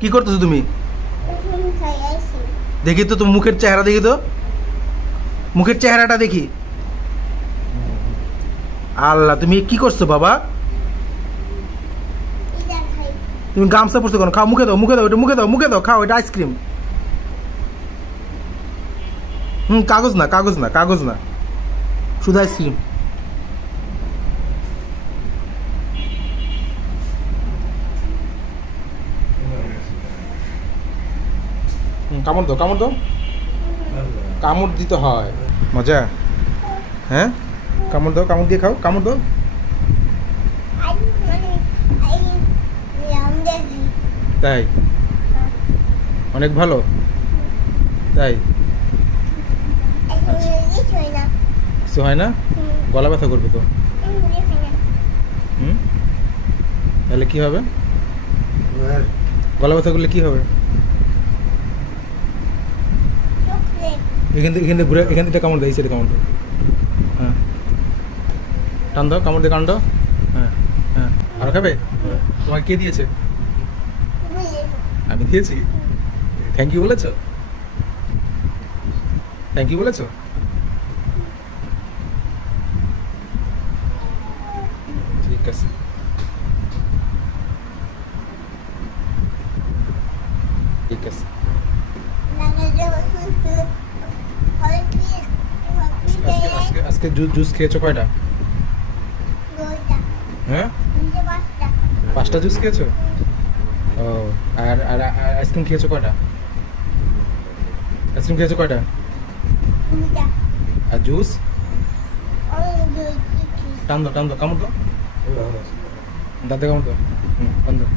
কি করতেছো তুমি? দেখি তো তুমি মুখের চেহারা দেখি তো, মুখের চেহারাটা দেখি। আল্লাহ, তুমি কি করছো বাবা? তুমি গামছা পরছো কেন? খাও, মুখে দাও, মুখে দাও, এটা মুখে দাও, মুখে দাও, খাও, এটা আইসক্রিম। কাগজ না, কাগজ না, কাগজ না, শুধু আইসক্রিম। কামড় দাও, কামড় দাও, কামড় দিতে হয়, মজা। হ্যাঁ, কামড় দাও, কামড় দিয়ে খাও, কামড় দাও। তাই? অনেক ভালো, তাই? কিছু হয় না? গলা ব্যথা করবে তো। তাহলে কি হবে? গলা ব্যথা করলে কি হবে? এখান থেকে ঘুরে, এখান থেকে কামড় দেয়, সেটা কামড় দাও। হ্যাঁ, টান দাও, কামড় দিয়ে কান দাও। হ্যাঁ হ্যাঁ, আর খাবে? তোমাকে কে দিয়েছে? আমি দিয়েছি। থ্যাংক ইউ বলেছো? থ্যাংক ইউ বলেছো? ঠিক আছে। ঠিক আছে। আজকে জুস খেয়েছো কয়টা? হ্যাঁ, 5টা জুস খেয়েছো? ও, আর আর আইসক্রিম খেয়েছো কয়টা? আইসক্রিম খেয়েছো কয়টা? আর জুস? টান দাও, টান দাও, কামড় দাও, দাঁতে কামড় দাও। টান দাও।